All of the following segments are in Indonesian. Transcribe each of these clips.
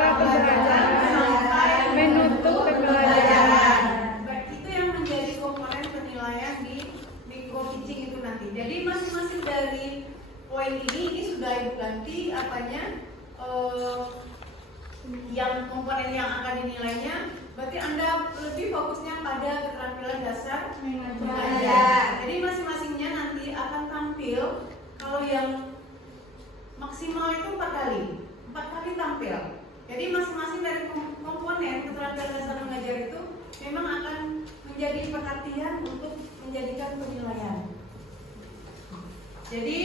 membuka pembelajaran sampai menutup pembelajaran. Itu yang menjadi komponen penilaian di micro teaching itu nanti. Jadi masing-masing dari poin ini sudah Ibu ganti apanya yang komponen yang akan dinilainya. Berarti Anda lebih fokusnya pada keterampilan dasar mengajar. Jadi masing-masingnya nanti akan tampil. Kalau yang maksimal itu 4 kali tampil. Jadi masing-masing dari komponen keterampilan dasar mengajar itu memang akan menjadi perhatian untuk menjadikan penilaian. Jadi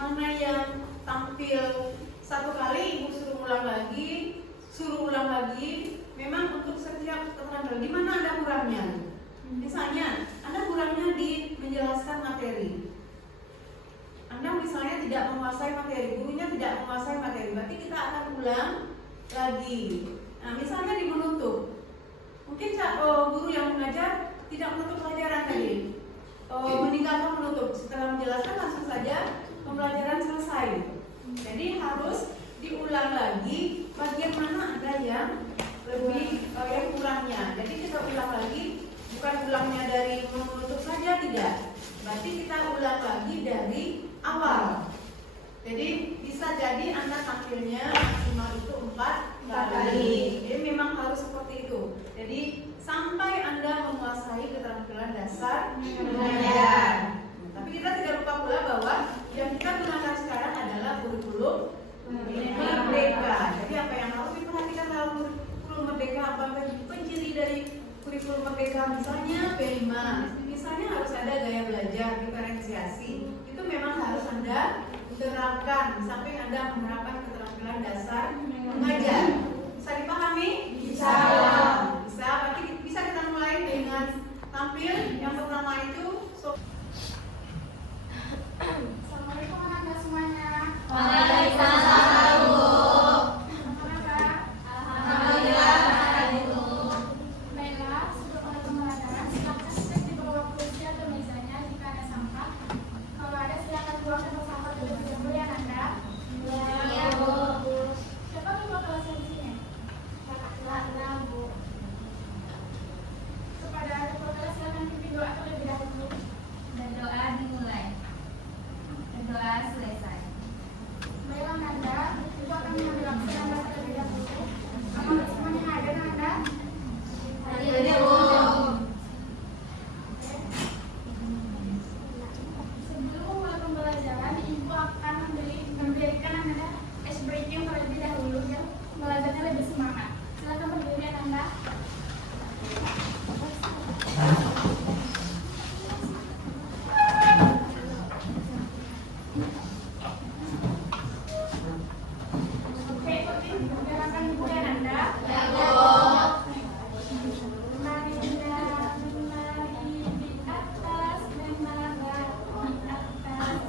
mana yang tampil 1 kali, Ibu suruh ulang lagi. Memang untuk setiap keterampilan, di mana Anda kurangnya? Misalnya, Anda kurangnya di menjelaskan materi. Anda misalnya tidak menguasai materi, gurunya tidak menguasai materi, berarti kita akan ulang lagi. Nah, misalnya di menutup, mungkin guru yang mengajar tidak menutup pelajaran tadi, meninggalkan menutup. Setelah menjelaskan langsung saja pembelajaran selesai. Jadi harus diulang lagi bagian mana ada yang lebih yang kurangnya. Jadi kita ulang lagi, bukan ulangnya dari menutup saja, tidak. Berarti kita ulang lagi dari awal. Jadi bisa jadi Anda tampilnya maksimal itu 4 kali. Jadi memang harus seperti itu. Jadi sampai Anda menguasai keterampilan dasar mengajar. Tapi kita tidak lupa pula bahwa yang kita gunakan sekarang adalah kurikulum merdeka. Jadi apa yang harus diperhatikan dalam kurikulum merdeka, apa penciri dari kurikulum merdeka? Misalnya P5, misalnya harus ada gaya belajar, diferensiasi. Itu memang harus Anda terapkan sampai Anda menerapkan keterampilan dasar mengajar. Bisa dipahami? Bisa. Berarti bisa kita mulai dengan tampil. Yang pertama itu Assalamualaikum anak-anak semuanya. Waalaikumsalam, Bu. Alhamdulillah, Bu. Baiklah, sebelum mulai pembelajaran, silakan cek di bawah kursi atau mejanya jika ada sampah. Kalau ada, silakan buang tempat sampah terlebih dahulu ya, Nanda. Iya, Bu. Siapa ketua kelas di sini? Kakak, Bu. Kepada ketua kelas, silakan pimpin doa terlebih dahulu. Dan doa dimulai. Doa selesai. Baiklah, Nanda, Ibu akan mengambil aksi Nanda terlebih dahulu. Apakah semuanya hadir, Nanda? Hadir, Bu. Sebelum mulai pembelajaran, Ibu akan memberikan Anda ice breaking terlebih dahulu biar belajarnya lebih semangat. Silakan berdiri Anda. Oke, ikuti gerakan Ibu ya Anda. Ya, Bu. Menari di atas, menara di atas,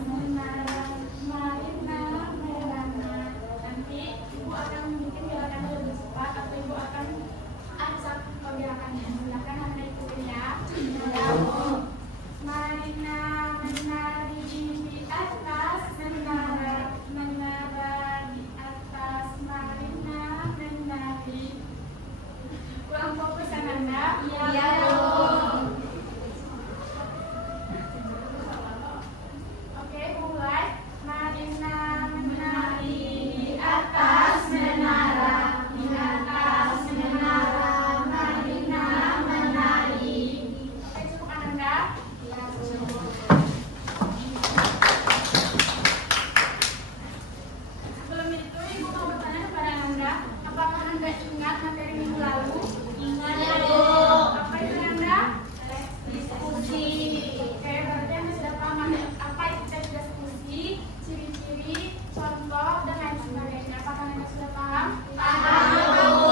menara, marina, merana. Nanti Ibu akan bikin gerakannya lebih cepat atau Ibu akan acak gerakannya. Silakan Anda ikutin ya. Ya, Bu. Marina menari di atas, menara, menara di atas, marina menari. Kurang fokus kan Anda? Iya, Bu. Oke, mulai. Marina menari di atas menara, di atas menara, marina menari. Oke, cukup kan Anda? Iya, Bu. Sebelum itu, Ibu mau bertanya kepada Anda, apakah Anda ingat materi minggu lalu? Ingat, ya, Bu. Apa itu Anda? Diskusi. Oke, berarti Anda sudah paham apa itu tes diskusi, ciri-ciri, contoh, dan lain sebagainya. Apakah Anda sudah paham? Paham, Bu.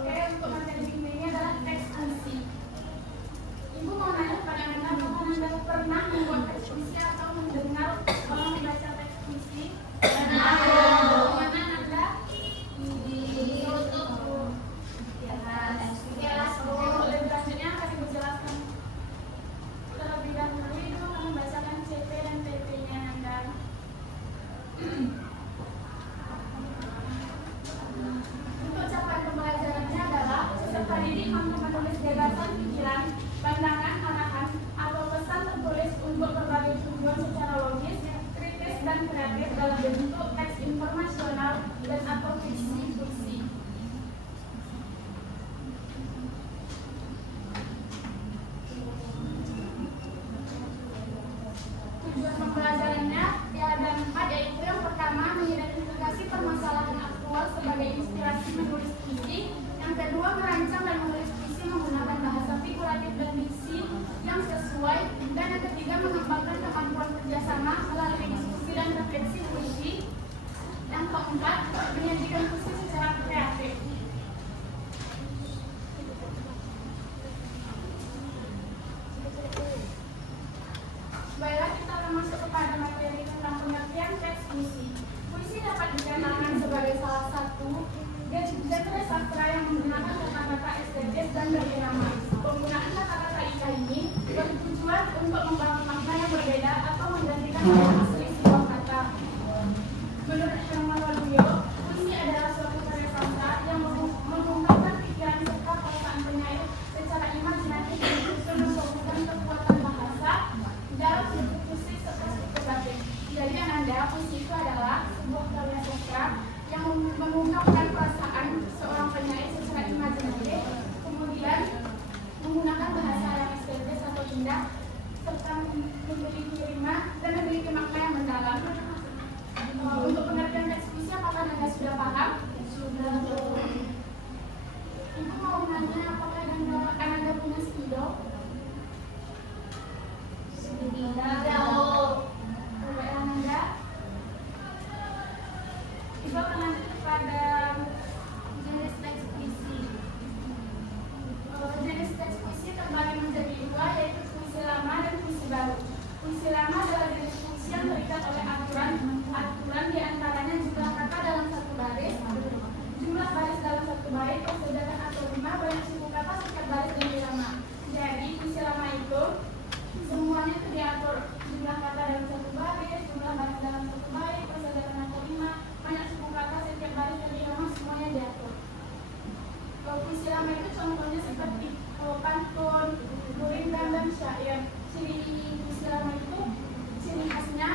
Oke, untuk materi minggu ini adalah teks fungsi. Ibu mau nanya kepada Anda, apakah Anda pernah membuat teks fungsi atau mendengar orang membaca teks fungsi? Pernah, Bu. Di mana Anda? Di YouTube, Bu. Oke, dan atau fiksi puisi. Tujuan pembelajarannya ada 4, yaitu yang pertama mengidentifikasi permasalahan aktual sebagai inspirasi menulis puisi. Yang kedua, merancang dan menulis puisi menggunakan bahasa figuratif dan diksi yang sesuai. Dan yang ketiga, mengembangkan kemampuan kerjasama melalui diskusi dan refleksi puisi. Yang keempat, menyajikan puisi secara kreatif. Baiklah, kita akan masuk kepada materi tentang pengertian teks puisi. Puisi dapat dikatakan sebagai salah satu genre sastra yang menggunakan kata-kata estetis dan berirama. Penggunaan kata-kata ini bertujuan untuk membangun makna yang berbeda atau menggantikan makna asli sebuah kata. Menurut Herman Waluyo, puisi adalah suatu karya sastra yang mengungkapkan pikiran serta perasaan penyair secara imajinatif dan justru memfokuskan kekuatan bahasa dalam bentuk puisi seperti figuratif. Jadi Ananda, puisi itu adalah sebuah karya sastra yang mengungkapkan perasaan seorang penyair secara imajinatif, kemudian menggunakan bahasa yang estetis atau indah, serta memiliki rima dan memiliki makna yang mendalam. Untuk pengertian teks puisi, apakah Anda sudah paham? Sudah. Ibu mau nanya, apakah Anda punya spidol? Tidak. Anda? Ibu akan lanjut kepada jenis teks puisi. Jenis teks puisi terbagi menjadi 2, yaitu puisi lama dan puisi baru. Puisi lama adalah jenis puisi yang terikat oleh aturan diantaranya jumlah kata dalam satu baris, jumlah baris dalam satu bait, persedaran atau rima, banyak suku kata setiap baris dan irama. Jadi puisi lama itu semuanya itu diatur, jumlah kata dalam satu baris, jumlah baris dalam satu bait, persedaran atau rima, banyak suku kata setiap baris dan irama, semuanya diatur. Puisi lama itu contohnya seperti pantun, gurindam, dan syair. Ciri puisi lama itu, ciri khasnya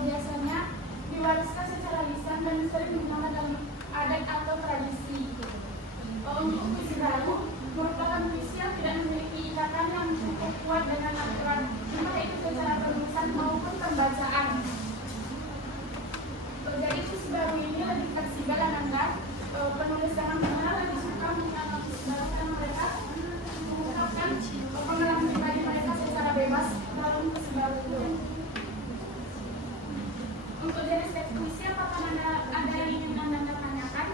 biasanya diwariskan secara lisan dan sering digunakan dalam adat atau tradisi. Untuk puisi baru merupakan puisi yang tidak memiliki ikatan yang cukup kuat dengan aturan, baik itu secara penulisan maupun pembacaan. Jadi puisi baru ini lebih fleksibel dan anda penulis yang benar lebih suka menggunakan puisi baru karena mereka mengungkapkan pengalaman pribadi mereka secara bebas dalam puisi baru itu. Untuk jenis teks puisi, apakah ada yang ingin anda tanyakan?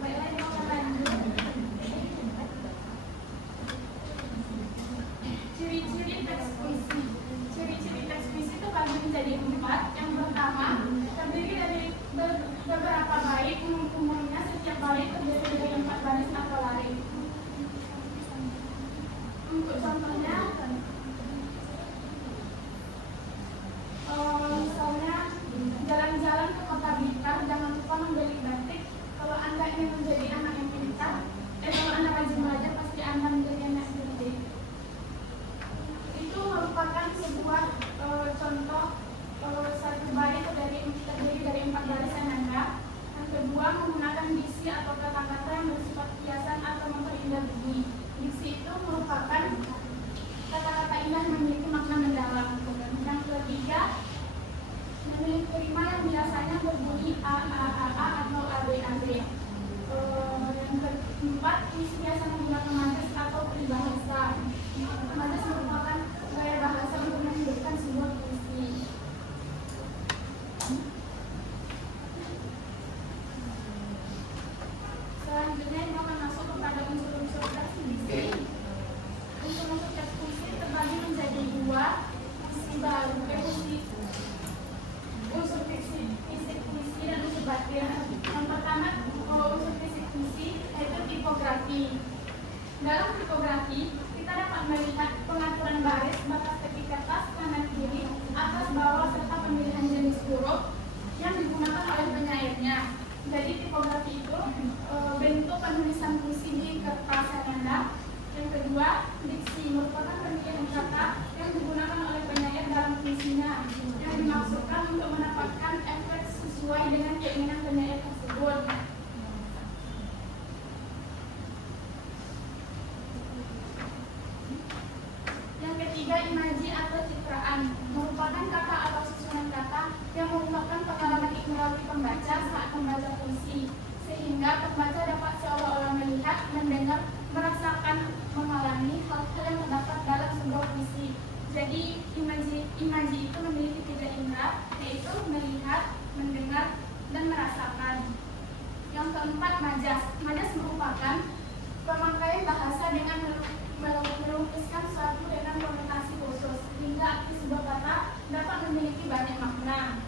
Baiklah, kita akan lanjut. Ciri-ciri teks puisi. Ciri-ciri teks puisi itu bagi menjadi 4. Yang pertama, terdiri dari beberapa bait, umumnya setiap bait terdiri dari 4 baris atau lari. Untuk contohnya, misalnya jalan-jalan ke kota Blitar, jangan lupa membeli batik. Kalau anda ingin menjadi anak yang pintar, kalau anda rajin belajar, pasti anda menjadi anak yang cerdik. Itu merupakan sebuah contoh satu bait terdiri dari 4 barisan anda. Yang kedua, menggunakan diksi atau kata-kata yang bersifat kiasan atau memperindah bunyi. Diksi itu merupakan kata-kata indah yang memiliki makna mendalam. Yang ketiga, memiliki rima yang biasanya berbunyi a atau ab. Yang keempat, puisi biasa menggunakan majas atau peribahasa. Majas merupakan gaya bahasa untuk menghidupkan sebuah puisi. Selanjutnya kita akan masuk kepada unsur-unsur teks puisi. Unsur-unsur teks puisi terbagi menjadi 2. Puisi baru, unsur fisik puisi dan unsur batin. Yang pertama, unsur fisik puisi yaitu tipografi. Dalam tipografi, kita dapat melihat pengaturan baris, batas tepi kertas, kanan kiri, atas bawah serta pemilihan jenis huruf yang digunakan oleh penyairnya. Jadi tipografi itu bentuk penulisan puisi di kertas yang anda. Yang kedua, diksi merupakan pemilihan kata yang digunakan oleh penyair dalam puisinya, yang dimaksudkan untuk mendapatkan dengan keinginan penyair tersebut. Yang ketiga, imaji atau citraan merupakan kata atau susunan kata yang merupakan pengalaman ikhlawi pembaca saat membaca puisi, sehingga pembaca dapat seolah-olah melihat, mendengar, merasakan, mengalami hal-hal yang terdapat dalam sebuah puisi. Jadi imaji itu memiliki 3 indera, yaitu melihat, mendengar, dan merasakan. Yang keempat, majas. Majas merupakan pemakaian bahasa dengan melukiskan suatu dengan konotasi khusus, sehingga arti sebuah kata dapat memiliki banyak makna.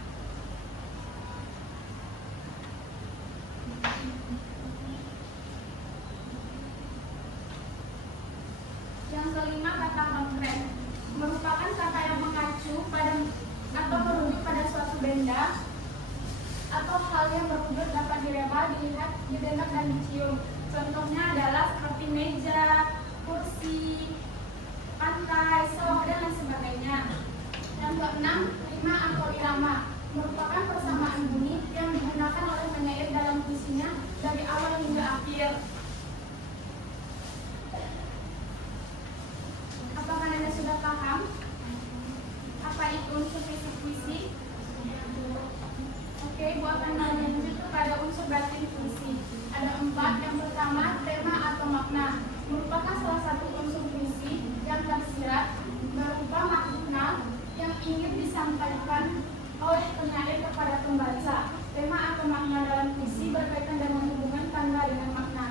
Yang kelima, kata konkret merupakan kata yang mengacu pada atau merujuk pada suatu benda atau hal yang berwujud dapat diraba, dilihat, didengar, dan dicium. Contohnya adalah seperti meja, kursi, pantai, sawah, dan lain sebagainya. Yang keenam, rima atau irama merupakan persamaan bunyi yang digunakan oleh penyair dalam puisinya dari awal hingga akhir. Apakah Anda sudah paham apa itu unsur fisik puisi? Oke, Ibu akan lanjut kepada unsur batin puisi. Ada 4. Yang pertama, tema atau makna merupakan salah satu unsur puisi yang tersirat berupa makna yang ingin disampaikan oleh penyair kepada pembaca. Tema atau makna dalam puisi berkaitan dengan hubungan tanda dengan makna.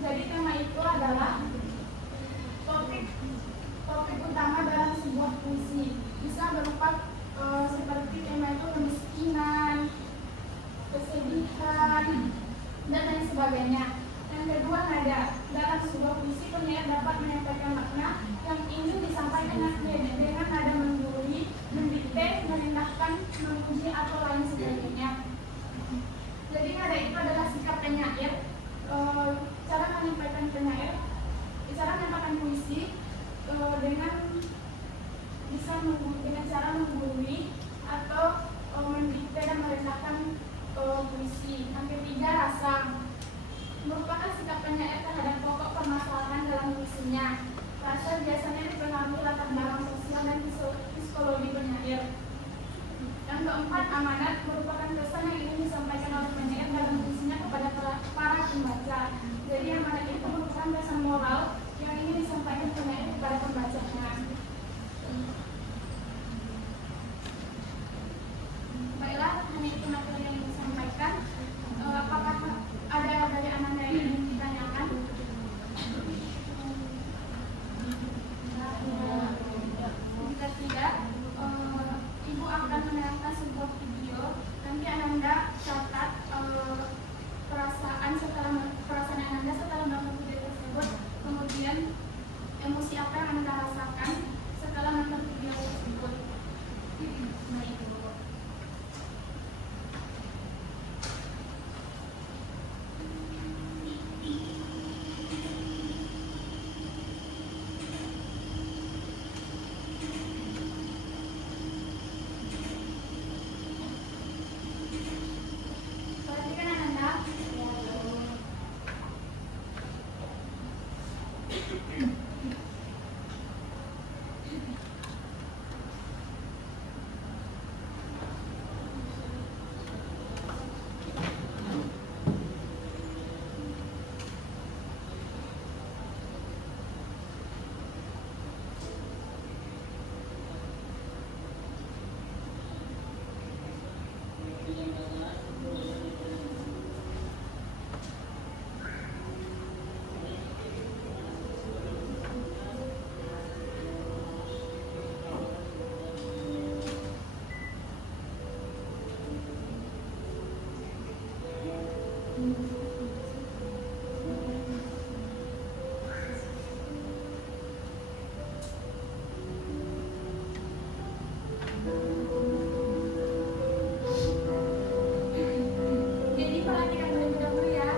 Jadi tema itu adalah topik utama dalam sebuah puisi. Bisa berupa seperti tema itu kemiskinan, kesedihan, dan lain sebagainya. Yang kedua, nada. Dalam sebuah puisi, penyair dapat menyampaikan makna yang ingin disampaikan dengan nada menggurui, mendikte, merendahkan, memuji, atau lain sebagainya. Jadi nada itu adalah sikap penyair, cara menyampaikan penyair, cara menyampaikan puisi dengan bisa dengan cara menggurui atau mendikte dan merendahkan puisi. Yang ketiga, rasa merupakan sikap penyair terhadap pokok permasalahan dalam puisinya. Rasa biasanya dipengaruhi latar belakang sosial dan psikologi penyair. Yang keempat, amanat merupakan pesan yang ingin disampaikan oleh penyair dalam puisinya kepada para pembaca. Jadi amanat itu merupakan pesan moral yang ingin disampaikan penyair kepada pembacanya. Baiklah, hanya itu materi yang ingin disampaikan. Apakah ada dari Ananda yang ingin ditanyakan? Jika tidak, Ibu akan menayangkan sebuah video. Nanti Ananda catat perasaan Ananda setelah menonton video tersebut. Kemudian emosi apa yang Anda rasakan setelah menonton video tersebut. Baik, Ibu. Perhatikan Ananda. Jadi perhatikan terlebih dahulu ya.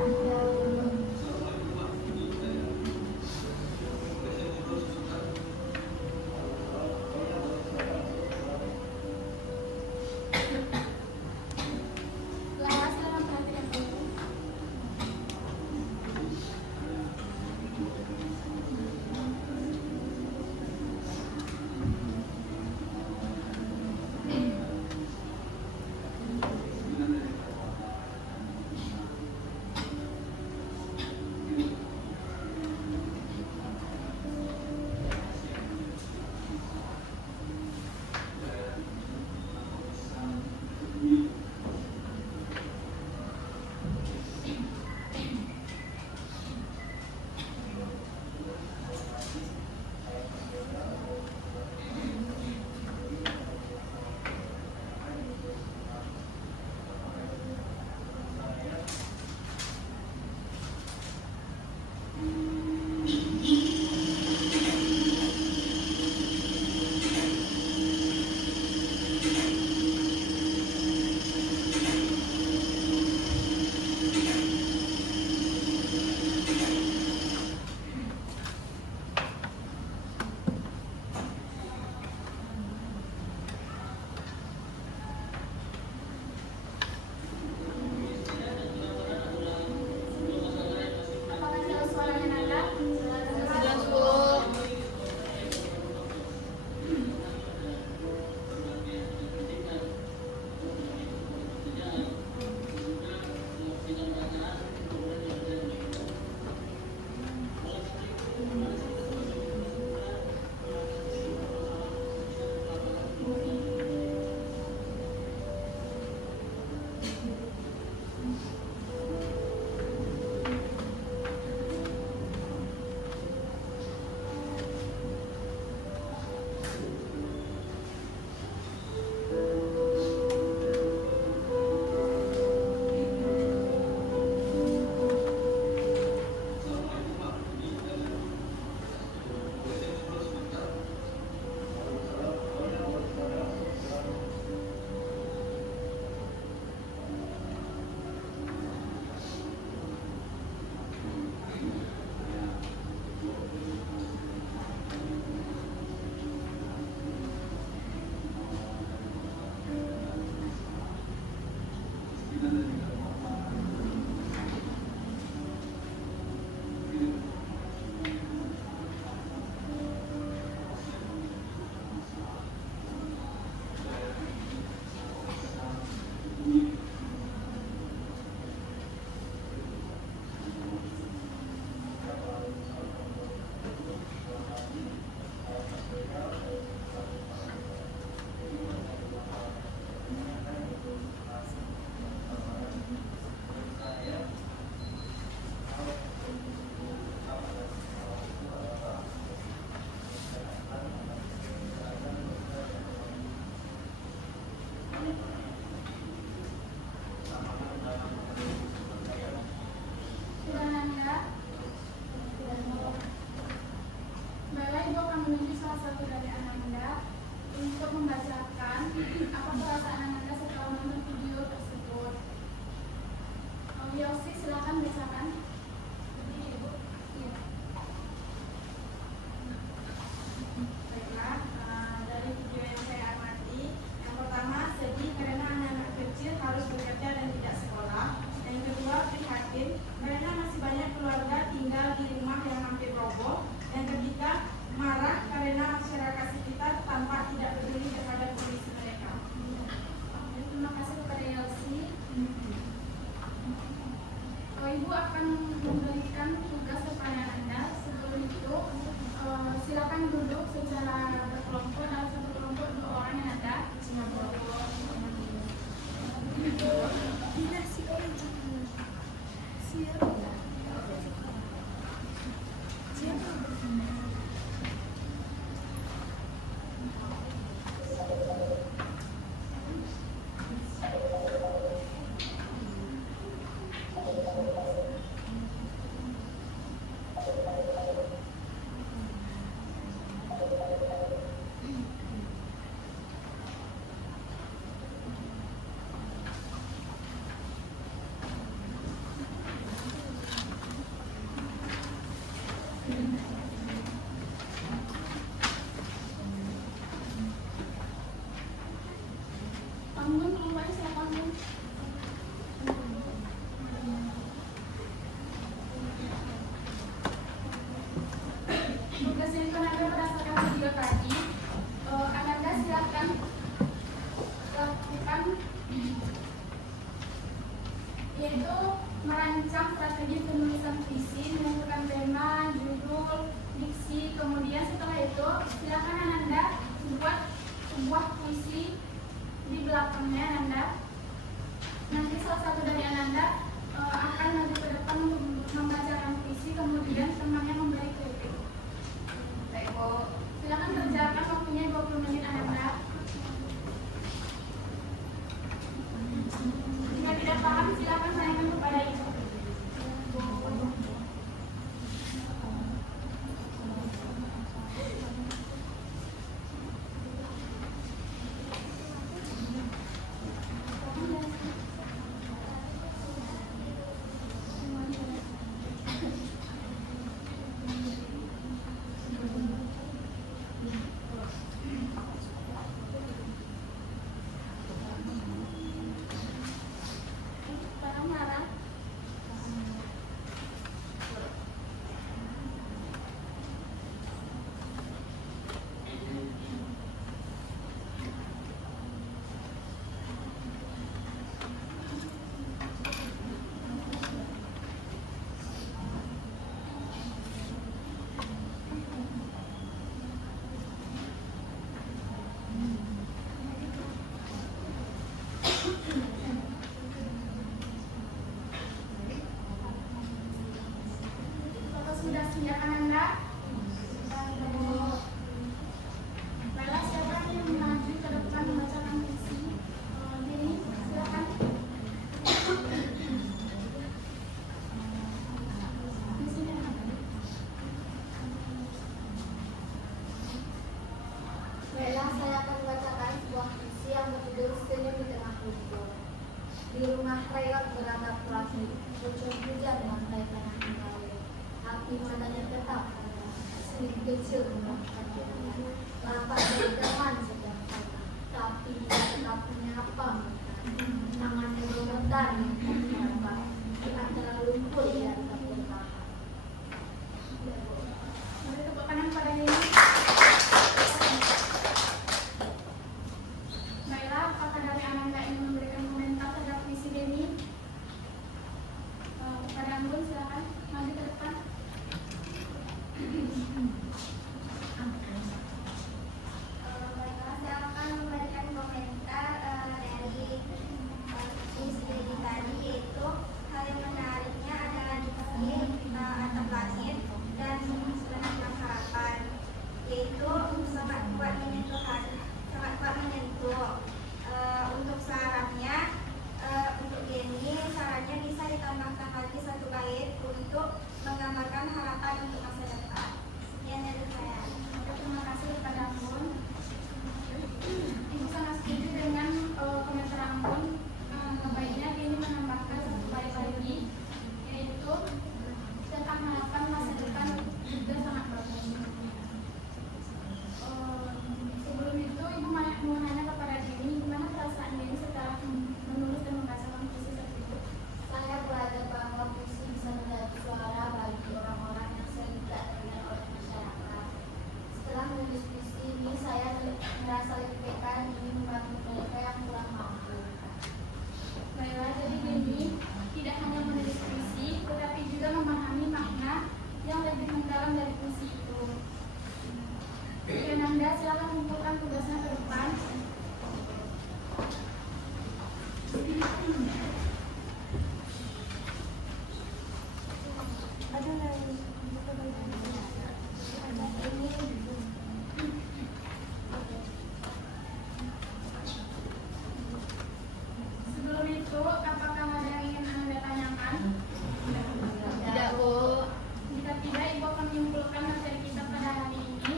Ibu akan memberikan tugas kepada Anda. Sebelum itu, silakan duduk secara berkelompok. Dalam satu kelompok 2 orang yang ada. Bangun, kelompoknya silakan bangun. Tugas yang Ananda berdasarkan video tadi, Ananda silakan lakukan, yaitu merancang strategi penulisan puisi, menentukan tema, judul, diksi. Kemudian setelah itu silakan Ananda buat sebuah puisi di belakangnya Ananda. Nanti salah satu dari Ananda akan maju ke depan untuk membacakan puisi, kemudian temannya memberi kritik. Baik, Bu. Silakan kerjakan, waktunya 20 menit Ananda. Jika tidak paham, silakan tanyakan kepada Ibu. Sudah siap Ananda? Baiklah, siapa yang maju ke depan membacakan puisi? Dini, silakan. Di sini. Baiklah, saya akan membacakan sebuah puisi yang berjudul Senyum di Tengah Lumpur. Di rumah reot beratap rapi, hujan lantai tanah mengalir. Api matanya tetap ada, sedikit kecil melakukan lapak dari teman sedang patah, tapi tetap menyapa tangannya gemetar menyapa di antara lumpur yang tak bertahan. Beri tepuk tangan pada Dini. Baiklah, apakah dari Ananda ingin memberikan komentar terhadap puisi Dini? Kepada Anggun, silakan maju ke depan. Baiklah, saya akan memberikan komentar dari puisi tadi, itu, apakah ada yang ingin Anda tanyakan? Tidak, Bu. Jika tidak, Ibu akan menyimpulkan materi kita pada hari ini.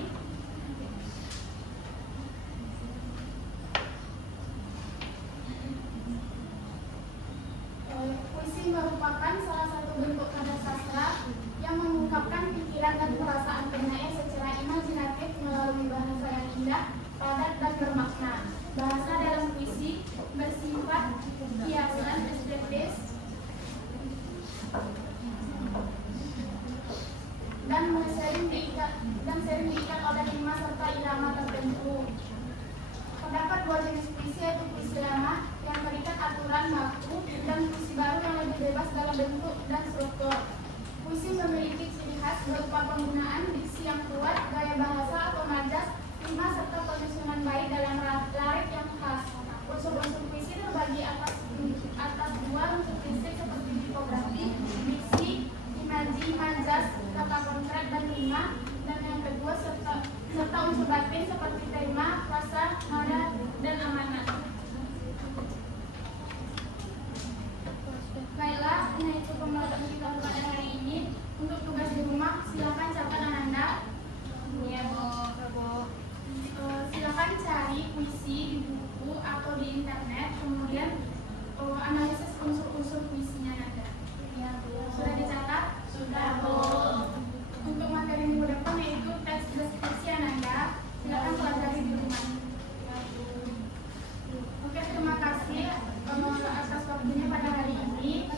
Puisi merupakan salah satu bentuk karya sastra yang mengungkapkan pikiran dan perasaan penyair secara imajinatif melalui bahasa yang indah, padat, dan bermakna. Bahasa dalam puisi bersifat kiasan estetis dan sering diikat oleh rima serta irama tertentu. Terdapat dua jenis puisi, yaitu puisi lama yang terikat aturan baku dan puisi baru yang lebih bebas dalam bentuk dan struktur. Puisi memiliki ciri khas berupa penggunaan diksi yang kuat, gaya bahasa atau majas, rima serta penyusunan bait dalam larik yang khas. Unsur-unsur puisi terbagi atas dua unsur fisik seperti tipografi, diksi, imaji, majas, kata konkret dan rima, dan yang kedua serta unsur batin seperti tema, rasa, nada, dan amanat. Baiklah, hanya itu pembelajaran kita pada hari ini. Untuk tugas di rumah, silakan catat Ananda. Iya, Bu. Silakan cari puisi di buku atau di internet, kemudian analisis unsur-unsur puisinya Nanda. Iya, Bu. Sudah dicatat? Sudah, Bu. Untuk materi minggu depan yaitu teks deskripsi Ananda, silakan pelajari di rumah. Oke, terima kasih atas waktunya pada hari ini.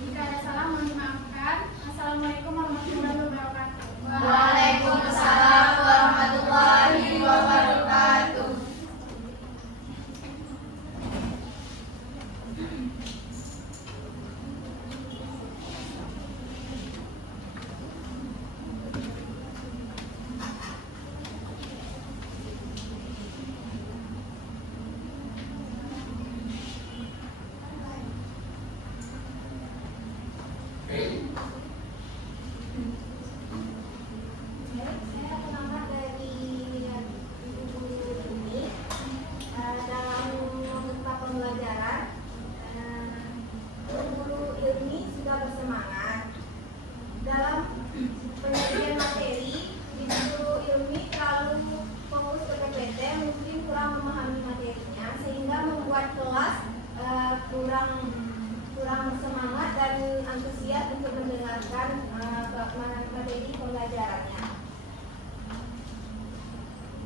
Jika ada salah mohon dimaafkan. Assalamualaikum warahmatullahi wabarakatuh. Waalaikumsalam warahmatullahi wabarakatuh. Saya pengamat dari Ibu Guru ini dalam membuka pembelajaran. Guru Ilmi sudah bersemangat dalam penyajian materi. Guru Ilmi terlalu fokus ke PPT, mungkin kurang memahami materinya sehingga membuat kelas kurang semangat dan antusias untuk mendengarkan materi pembelajarannya.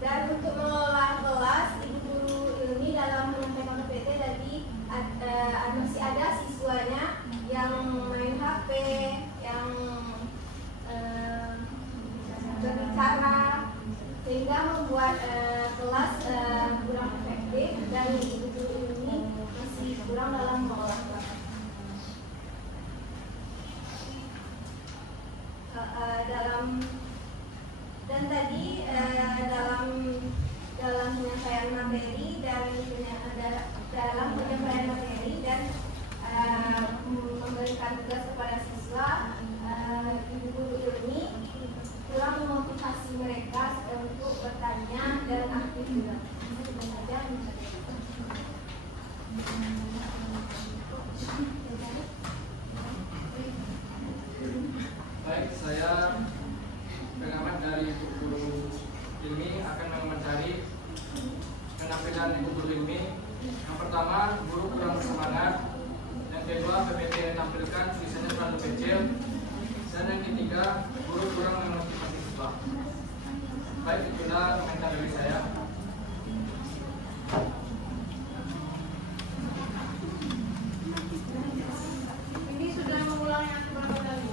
Dan untuk mengelola kelas, Ibu Guru Ilmi dalam menyampaikan PPT tadi masih ada siswanya yang main HP, yang berbicara, sehingga membuat kelas kurang efektif dan Ibu Guru Ilmi masih kurang dalam mengelola kelas. Dan tadi dalam penyampaian materi dan memberikan tugas kepada siswa, Ibu Guru Ilmi kurang memotivasi mereka untuk bertanya dan aktif juga. Itu saja. Baik, saya pengamat dari Ibu Guru Ilmi akan mengomentari penampilan Ibu Guru Ilmi. Yang pertama, guru kurang bersemangat. Yang kedua, PPT yang ditampilkan tulisannya terlalu kecil. Dan yang ketiga, guru kurang memotivasi siswa. Baik, itulah komentar dari saya. Ini sudah mengulang yang berapa kali?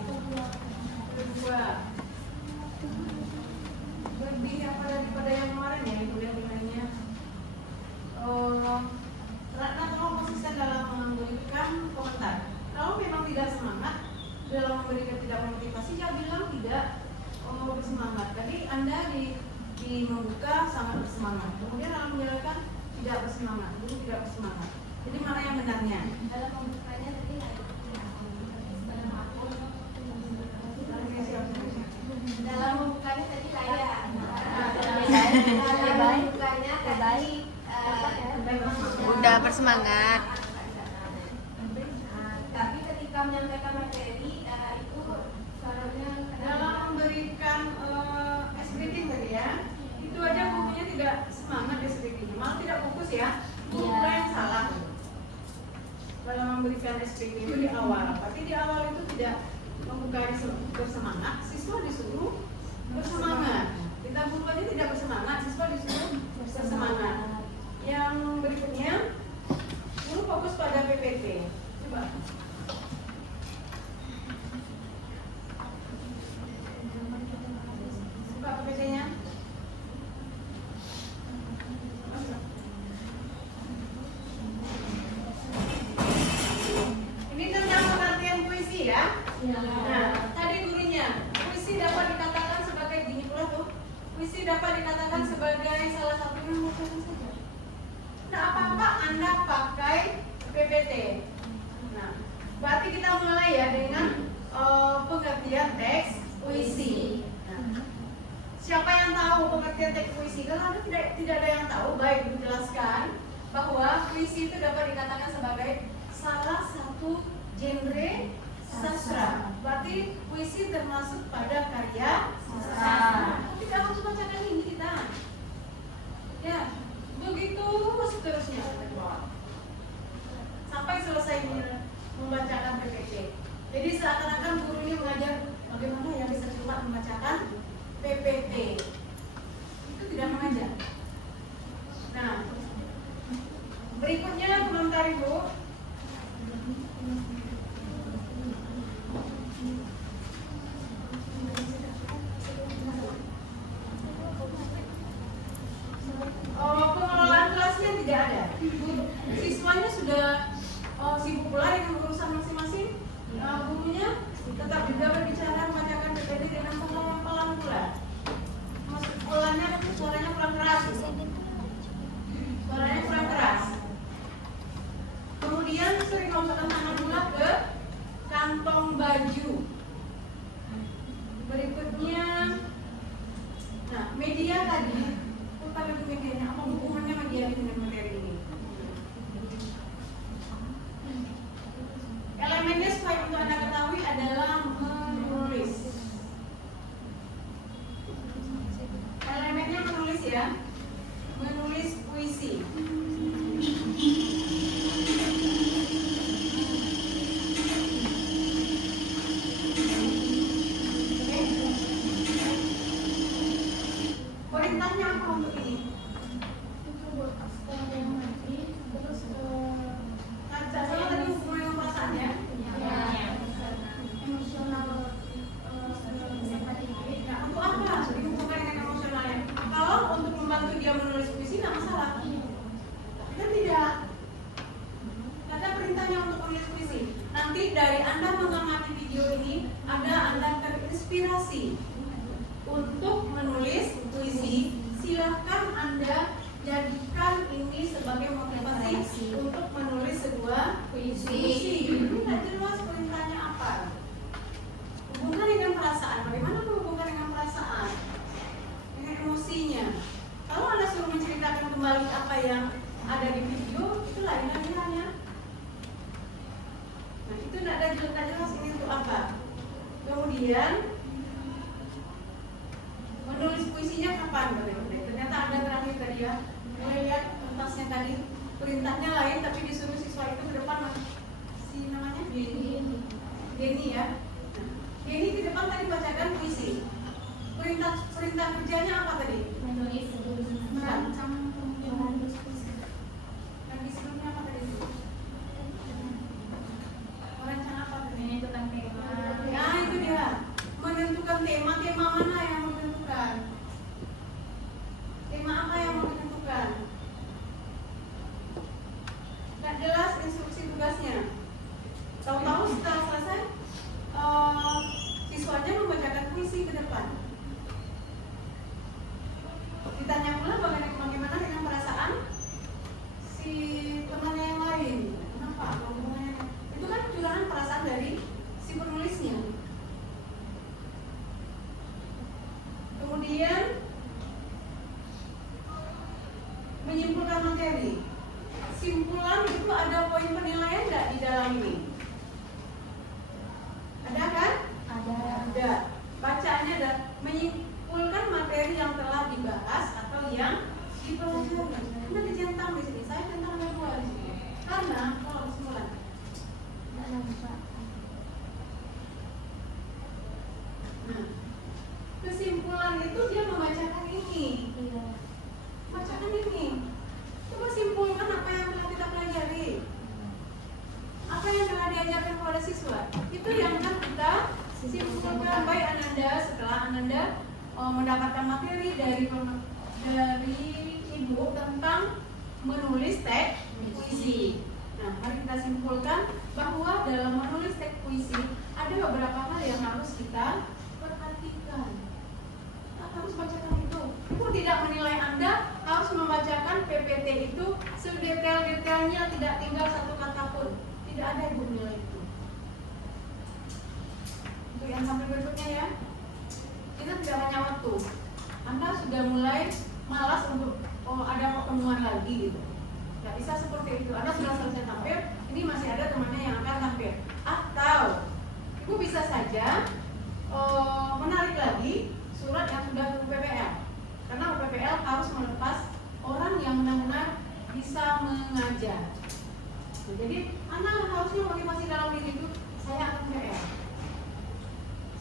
Kedua. Lebih apa daripada yang kemarin ya, Ibu yang nilainya. Ratna tolong konsisten dalam memberikan komentar. Kalau memang tidak semangat dalam memberikan tidak motivasi, ya bilang tidak bersemangat. Tadi Anda di membuka sangat bersemangat. Kemudian dalam menjalankan tidak bersemangat, dulu tidak bersemangat. Jadi mana yang benarnya? Dalam membukanya tadi dalam membukanya tadi saya dalam membukanya tadi Udah bersemangat. memberikan SPP itu di awal. Tapi di awal itu tidak membuka bersemangat, siswa disuruh bersemangat. Di tabung ini tidak bersemangat, siswa disuruh bersemangat. Yang berikutnya, guru fokus pada PPT. Coba. Buka PPT-nya. Ini tentang pengertian puisi ya. Nah, tadi gurunya, puisi dapat dikatakan sebagai gini pula tuh. Puisi dapat dikatakan sebagai salah satu yang membacakan saja. Nah, apa-apa Anda pakai PPT. Nah, berarti kita mulai ya dengan pengertian teks puisi. Nah, siapa yang tahu pengertian teks puisi? Kalau Anda tidak ada yang tahu, baik dijelaskan bahwa puisi itu dapat dikatakan sebagai salah satu genre sastra. Berarti puisi termasuk pada karya sastra. Tidak harus bacakan ini kita. Ya, begitu seterusnya sampai selesai membacakan PPT. Jadi seakan-akan guru ini mengajar bagaimana yang bisa cepat membacakan PPT. Itu tidak mengajar. Nah, berikutnya komentar Ibu. Pengelolaan kelasnya tidak ada. Siswanya sudah sibuk pula dengan urusan masing-masing. Gurunya tetap juga berbicara membacakan PPT dengan pelan pula. Maksud pelannya suaranya kurang keras. Suaranya kurang keras. Kemudian sering memasukkan tangan pula ke kantong baju. Berikutnya, nah media tadi. Pada medianya, apa hubungannya media dengan materi ini? Elemennya supaya untuk Anda ketahui adalah menulis. Elemennya menulis ya, menulis puisi. Perintahnya apa untuk ini? Itu buat sekolah yang lagi, terus Sama tadi hubungan dengan perasaan ya? emosional Nah, untuk apa? Dihubungkan dengan emosionalnya. Kalau untuk membantu dia menulis puisi, nggak masalah. Kita tidak. Ada perintahnya untuk menulis puisi. Nanti dari Anda mengamati video ini, Anda terinspirasi untuk menulis puisi. Silakan Anda jadikan ini sebagai motivasi untuk menulis sebuah puisi. Ini tidak jelas perintahnya apa. Hubungkan dengan perasaan. Bagaimana menghubungkan dengan perasaan? Dengan emosinya. Kalau Anda suruh menceritakan kembali apa yang ada di video, itu lain halnya. Nah, itu tidak ada jelas ini untuk apa. Kemudian menulis puisinya kapan? Ternyata Anda terakhir tadi ya, mulai lihat kertasnya tadi, perintahnya lain, tapi disuruh siswa itu ke depan si namanya Denny ya. Denny ke depan tadi bacakan puisi. Perintah kerjanya apa tadi? menulis merancang pembuatan diskusi. Lagi sebelumnya apa tadi? Merancang apa tadi? Menentukan tema. Nah itu dia, menentukan tema mana yang menentukan. Tema apa yang mau ditentukan? Nggak jelas instruksi tugasnya. Tahu-tahu setelah selesai, siswanya membacakan puisi ke depan. Ditanya pula bagaimana dengan perasaan si temannya yang lain. Kenapa? Hubungannya? Itu kan curahan perasaan dari si penulisnya. Kemudian menyimpulkan materi. Simpulan itu ada poin penilaian nggak di dalam ini? Ada kan? Ada. Ada. Bacaannya ada siswa. Itu yang akan kita simpulkan. Baik Ananda, setelah Ananda mendapatkan materi dari Ibu tentang menulis teks puisi. Nah, mari kita simpulkan bahwa dalam menulis teks puisi ada beberapa hal yang harus kita perhatikan. Nah, harus bacakan itu. Ibu tidak menilai Anda harus membacakan PPT itu sedetail-detailnya, tidak tinggal satu kata pun. Tidak ada Ibu menilai itu. Untuk yang sampai berikutnya ya, kita tidak banyak waktu. Anda sudah mulai malas untuk ada pertemuan lagi gitu. Nggak bisa seperti itu. Anda sudah selesai tampil, ini masih ada temannya yang akan tampil. Atau Ibu bisa saja menarik lagi surat yang sudah ke UPPL. Karena UPPL harus melepas orang yang benar-benar bisa mengajar. Nah, jadi Anda harusnya motivasi dalam diri itu, saya akan UPPL.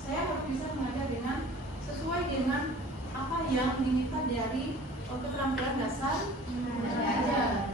Saya harus bisa mengajar dengan sesuai dengan apa yang diminta dari keterampilan dasar mengajar.